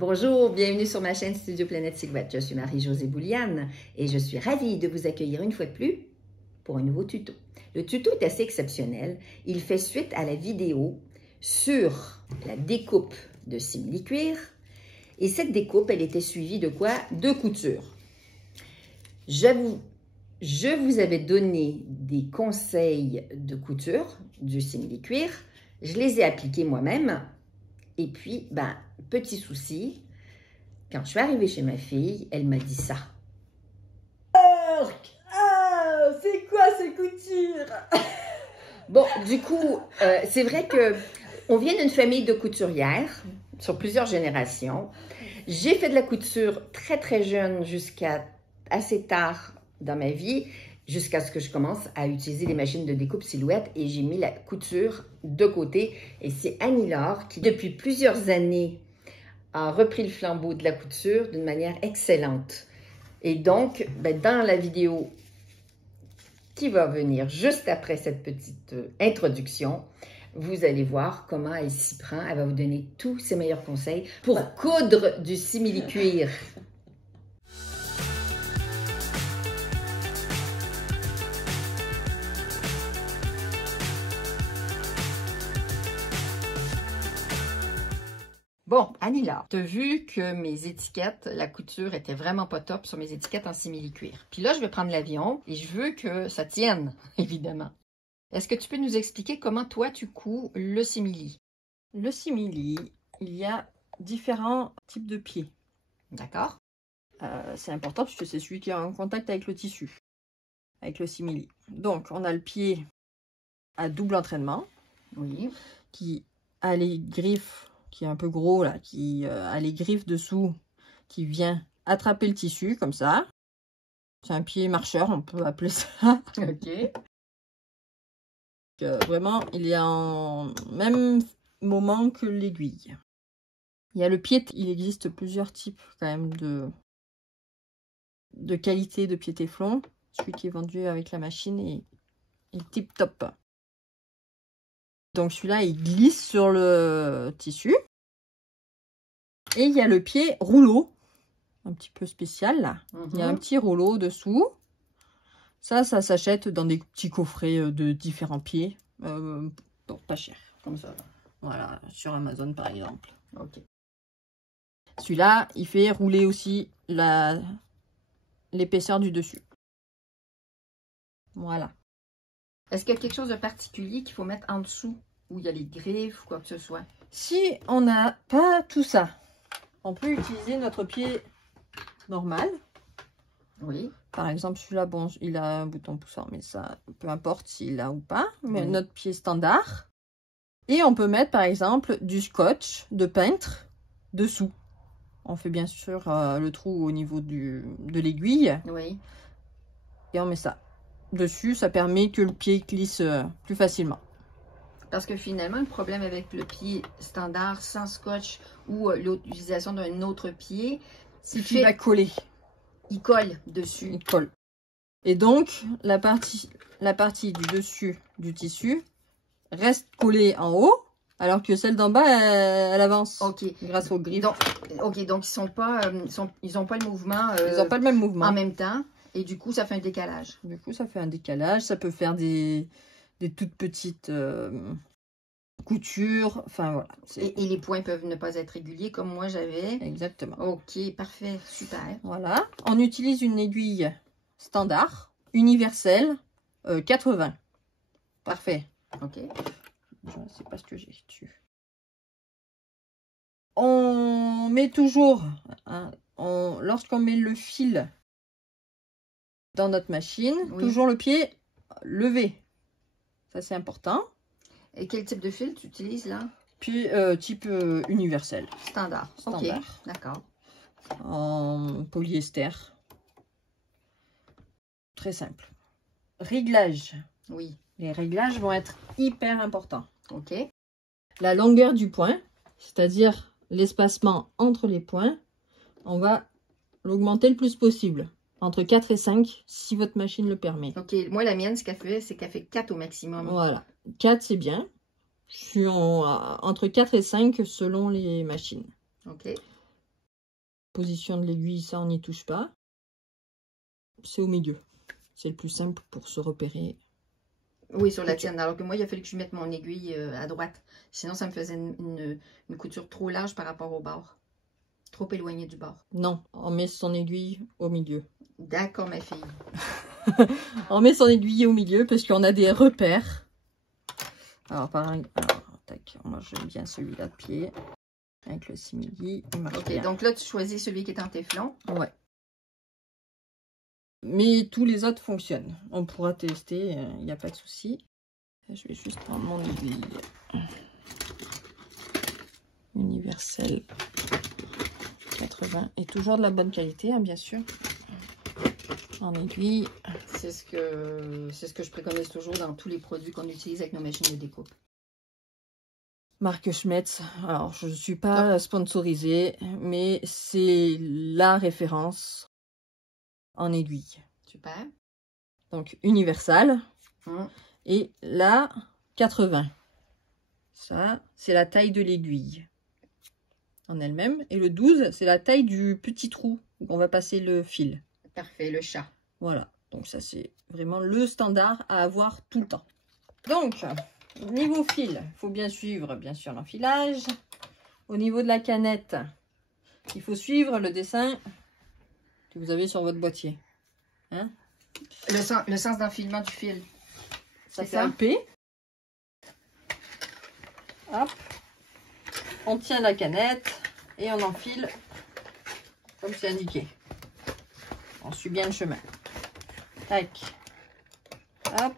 Bonjour, bienvenue sur ma chaîne Studio Planète Silhouette. Je suis Marie-Josée Bouliane et je suis ravie de vous accueillir une fois de plus pour un nouveau tuto. Le tuto est assez exceptionnel. Il fait suite à la vidéo sur la découpe de simili-cuir. Et cette découpe, elle était suivie de quoi? De couture. Je vous avais donné des conseils de couture du simili-cuir. Je les ai appliqués moi-même. Et puis, petit souci, quand je suis arrivée chez ma fille, elle m'a dit ça. Ah, c'est quoi ces coutures? Bon, du coup, c'est vrai que on vient d'une famille de couturières sur plusieurs générations. J'ai fait de la couture très, très jeune jusqu'à assez tard dans ma vie, jusqu'à ce que je commence à utiliser les machines de découpe silhouette et j'ai mis la couture de côté. Et c'est Annie-Laure qui, depuis plusieurs années, a repris le flambeau de la couture d'une manière excellente. Et donc, dans la vidéo qui va venir juste après cette petite introduction, vous allez voir comment elle s'y prend. Elle va vous donner tous ses meilleurs conseils pour coudre du simili-cuir. Bon, Annie-Laure, tu as vu que mes étiquettes, la couture était vraiment pas top sur mes étiquettes en simili-cuir. Puis là, je vais prendre l'avion et je veux que ça tienne, évidemment. Est-ce que tu peux nous expliquer comment toi, tu couds le simili? Le simili, il y a différents types de pieds. D'accord? C'est important puisque c'est celui qui est en contact avec le tissu, avec le simili. Donc, on a le pied à double entraînement, Oui. qui a les griffes, qui est un peu gros là, qui a les griffes dessous, qui vient attraper le tissu comme ça. C'est un pied marcheur, on peut appeler ça. OK. Vraiment, il est en même moment que l'aiguille. Il y a le pied, il existe plusieurs types quand même de qualité de pied téflon. Celui qui est vendu avec la machine est tip top. Donc celui-là, il glisse sur le tissu. Et il y a le pied rouleau, un petit peu spécial là. Il y a un petit rouleau dessous. Ça s'achète dans des petits coffrets de différents pieds. Bon, pas cher, comme ça. Voilà, sur Amazon par exemple. OK. Celui-là, il fait rouler aussi l'épaisseur du dessus. Voilà. Est-ce qu'il y a quelque chose de particulier qu'il faut mettre en dessous, où il y a les griffes ou quoi que ce soit? Si on n'a pas tout ça, on peut utiliser notre pied normal. Oui. Par exemple, celui-là, bon, il a un bouton poussant, mais ça, peu importe s'il l'a ou pas. Mais notre pied standard. Et on peut mettre, par exemple, du scotch de peintre dessous. On fait bien sûr le trou au niveau de l'aiguille. Oui. Et on met ça dessus. Ça permet que le pied glisse plus facilement. Parce que finalement, le problème avec le pied standard sans scotch ou l'utilisation d'un autre pied, c'est qu'il va coller. Il colle dessus. Il colle. Et donc, la partie du dessus du tissu reste collée en haut, alors que celle d'en bas, elle avance. OK. Grâce aux griffes. Donc ils sont pas, ils ont pas le mouvement. Ils n'ont pas le même mouvement. En même temps. Et du coup, ça fait un décalage. Du coup, ça fait un décalage. Ça peut faire des toutes petites coutures. Enfin, voilà. Et les points peuvent ne pas être réguliers, comme moi j'avais. Exactement. OK, parfait. Super. Voilà. On utilise une aiguille standard, universelle, 80. Parfait. OK. Je ne sais pas ce que j'ai dessus. On met toujours, lorsqu'on met le fil dans notre machine, toujours le pied levé. Ça, c'est important. Et quel type de fil tu utilises là? Puis, type universel. Standard. OK. D'accord. En polyester. Très simple. Réglage. Oui. Les réglages vont être hyper importants. OK. La longueur du point, c'est-à-dire l'espacement entre les points, on va l'augmenter le plus possible. Entre 4 et 5, si votre machine le permet. OK. Moi, la mienne, ce qu'elle fait, c'est qu'elle fait 4 au maximum. Voilà. 4, c'est bien. Je suis entre 4 et 5 selon les machines. OK. position de l'aiguille, ça on n'y touche pas. C'est au milieu. C'est le plus simple pour se repérer. Oui, sur la tienne. Alors que moi, il a fallu que je mette mon aiguille à droite. Sinon, ça me faisait une couture trop large par rapport au bord. Trop éloignée du bord. Non, on met son aiguille au milieu. D'accord, ma fille. On met son aiguille au milieu parce qu'on a des repères. Alors, tac, moi j'aime bien celui-là de pied. Avec le simili. Ok, donc là, tu choisis celui qui est en téflon. Ouais. Mais tous les autres fonctionnent. On pourra tester, il n'y a pas de souci. Je vais juste prendre mon aiguille universelle 80 et toujours de la bonne qualité, hein, bien sûr. En aiguille. C'est ce que je préconise toujours dans tous les produits qu'on utilise avec nos machines de découpe. Marque Schmetz. Alors, je ne suis pas sponsorisée, mais c'est la référence en aiguille. Super. Donc, universal. Et là, 80. Ça, c'est la taille de l'aiguille en elle-même. Et le 12, c'est la taille du petit trou où on va passer le fil. Parfait, le chat. Voilà. Donc, ça, c'est vraiment le standard à avoir tout le temps. Donc, niveau fil, il faut bien suivre, bien sûr, l'enfilage. Au niveau de la canette, il faut suivre le dessin que vous avez sur votre boîtier. Hein? Le sens d'enfilement du fil. Ça fait un P. Hop. On tient la canette et on enfile comme c'est indiqué. On suit bien le chemin. Tac. Hop.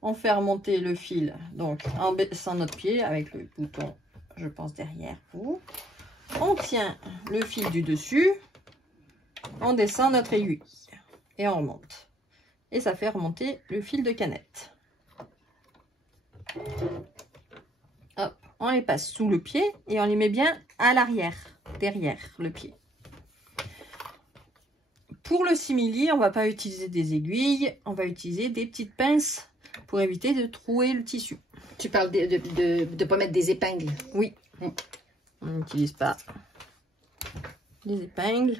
On fait remonter le fil, donc en baissant notre pied avec le bouton, je pense, derrière vous. On tient le fil du dessus, on descend notre aiguille et on remonte. Et ça fait remonter le fil de canette. Hop, on les passe sous le pied et on les met bien à l'arrière, derrière le pied. Pour le simili, on ne va pas utiliser des aiguilles, on va utiliser des petites pinces pour éviter de trouer le tissu. Tu parles de ne pas mettre des épingles. Oui. On n'utilise pas des épingles.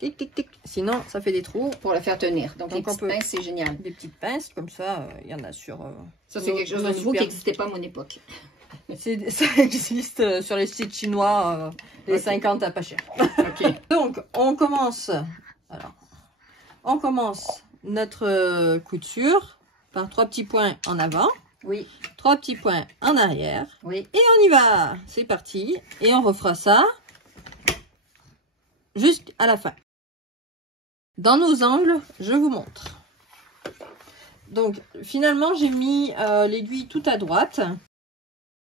Tic, tic, tic. Sinon, ça fait des trous. Pour le faire tenir. Donc les petites pinces, c'est génial. Des petites pinces, comme ça, il y en a sur... ça, c'est quelque chose de nouveau qui n'existait pas à mon époque. Ça existe sur les sites chinois, les 50 à pas cher. Okay. Donc, on commence... Alors, on commence notre couture par 3 petits points en avant. Oui. 3 petits points en arrière. Oui. Et on y va. C'est parti. Et on refera ça jusqu'à la fin. Dans nos angles, je vous montre. Donc, finalement, j'ai mis l'aiguille tout à droite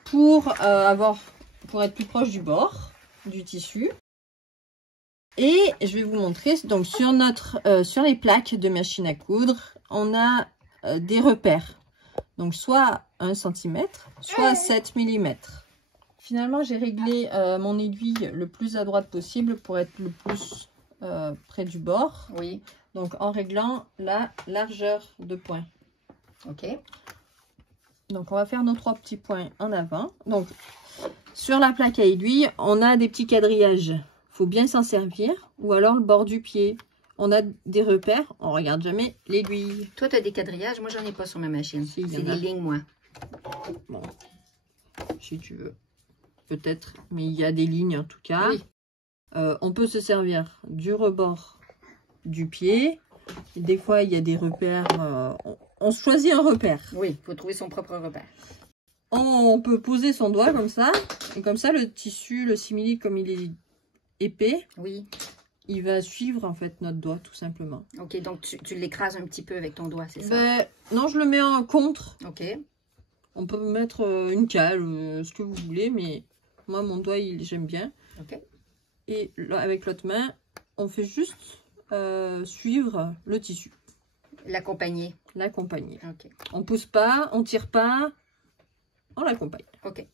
pour être plus proche du bord du tissu. Et je vais vous montrer, donc sur les plaques de machine à coudre, on a des repères. Donc soit 1 cm, soit 7 mm. Finalement, j'ai réglé mon aiguille le plus à droite possible pour être le plus près du bord. Oui. Donc en réglant la largeur de point. Ok. Donc on va faire nos 3 petits points en avant. Donc sur la plaque à aiguille, on a des petits quadrillages. Faut bien s'en servir, ou alors le bord du pied. On a des repères, on regarde jamais l'aiguille. Toi, tu as des quadrillages, moi, j'en ai pas sur ma machine. Si, c'est des lignes, moi. Bon, si tu veux, peut-être, mais il y a des lignes en tout cas. Oui. On peut se servir du rebord du pied. Et des fois, il y a des repères. On choisit un repère. Oui, il faut trouver son propre repère. On peut poser son doigt comme ça. Et comme ça, le tissu, le simili, comme il est épais, oui, il va suivre en fait notre doigt tout simplement. Ok, donc tu l'écrases un petit peu avec ton doigt, c'est ça? Ben, non, je le mets en contre. Ok. On peut mettre une cale, ce que vous voulez, mais moi mon doigt j'aime bien. Ok. Et là, avec l'autre main, on fait juste suivre le tissu. L'accompagner. L'accompagner. Ok. On pousse pas, on tire pas, on l'accompagne. Ok.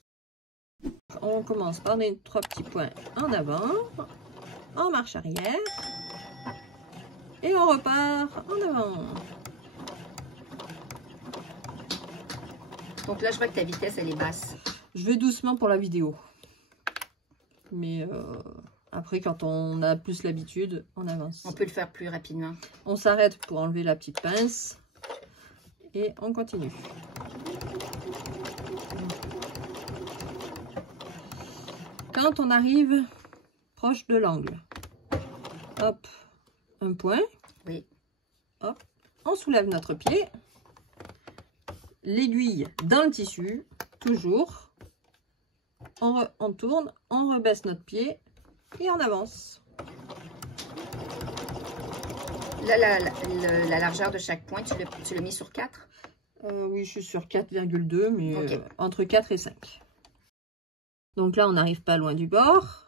On commence par les 3 petits points en avant, en marche arrière, et on repart en avant. Donc là, je vois que ta vitesse, elle est basse. Je vais doucement pour la vidéo. Mais Après, quand on a plus l'habitude, on avance. On peut le faire plus rapidement. On s'arrête pour enlever la petite pince. Et on continue. Quand on arrive proche de l'angle, hop, un point. Oui. Hop, on soulève notre pied. L'aiguille dans le tissu, toujours. On tourne, on rebaisse notre pied et on avance. Là, la largeur de chaque point, tu l'as mis sur 4? Oui, je suis sur 4,2, mais okay. Entre 4 et 5. Donc là, on n'arrive pas loin du bord.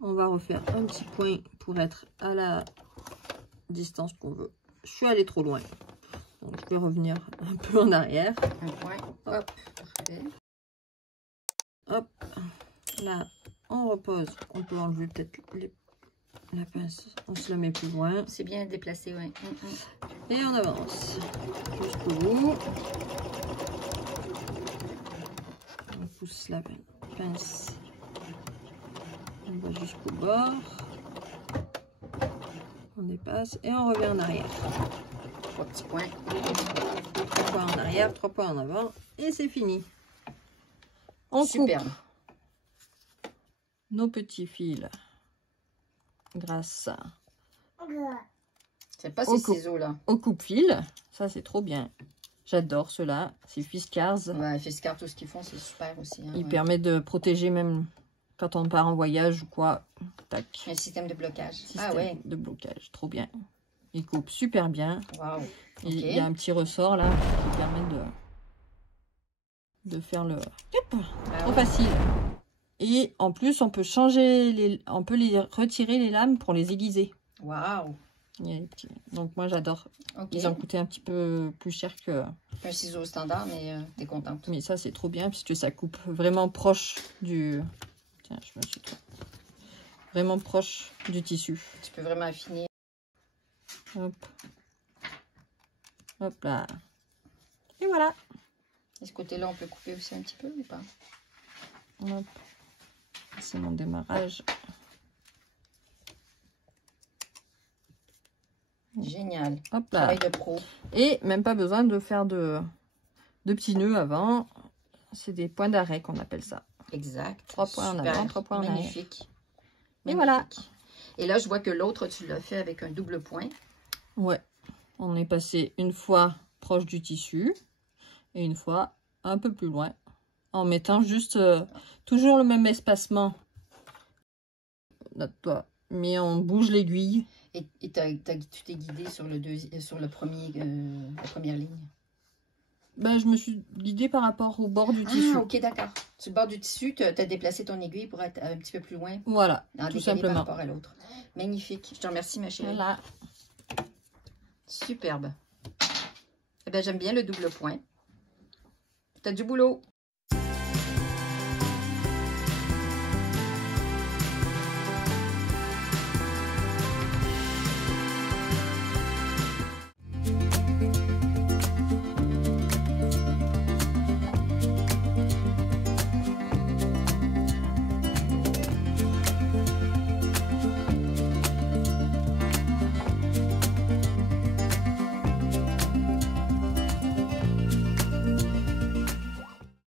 On va refaire un petit point pour être à la distance qu'on veut. Je suis allée trop loin. Donc, je vais revenir un peu en arrière. Un point. Hop. Parfait. Hop. Là, on repose. On peut enlever peut-être la pince. On se la met plus loin. C'est bien déplacé, oui. Et on avance jusqu'au bout. On pousse la pince. On va jusqu'au bord. On dépasse et on revient en arrière. 3 petits points. 3 points en arrière, 3 points en avant. Et c'est fini. On Superbe. coupe nos petits fils grâce C'est pas ces ciseaux-là. au coupe-fil. Ça, c'est trop bien. J'adore ceux-là. C'est Fiskars. Ouais, Fiskars, tout ce qu'ils font, c'est super aussi. Hein, Ils permettent de protéger même quand on part en voyage ou quoi. Tac. Un système de blocage. Système de blocage. Trop bien. Il coupe super bien. Wow. Il y a un petit ressort là qui permet de faire le... Yop, trop facile. Et en plus, on peut changer on peut les retirer les lames pour les aiguiser. Waouh. Donc moi j'adore. Ils ont coûté un petit peu plus cher que un ciseau standard, mais t'es contente. Mais ça c'est trop bien puisque ça coupe vraiment proche du... Tiens, je me suis trompée. Vraiment proche du tissu. Tu peux vraiment affiner. Hop. Hop là. Et voilà. Et ce côté-là, on peut couper aussi un petit peu ou pas? Hop. C'est mon démarrage. Génial. Hop là. Travail de pro. Et même pas besoin de faire de petits nœuds avant. C'est des points d'arrêt qu'on appelle ça. Exact. 3 points en avant, 3 points en arrière. Magnifique. Et voilà. Et là, je vois que l'autre, tu l'as fait avec un double point. Ouais. On est passé une fois proche du tissu et une fois un peu plus loin. En mettant juste toujours le même espacement. Mais on bouge l'aiguille. Et tu t'es guidé sur la première ligne? Ben, je me suis guidée par rapport au bord du tissu. Ah, ok, d'accord. Sur le bord du tissu, tu as déplacé ton aiguille pour être un petit peu plus loin. Voilà, tout simplement. Par rapport à l'autre. Magnifique. Je te remercie, ma chérie. Voilà. Superbe. Eh bien, j'aime bien le double point. T'as du boulot.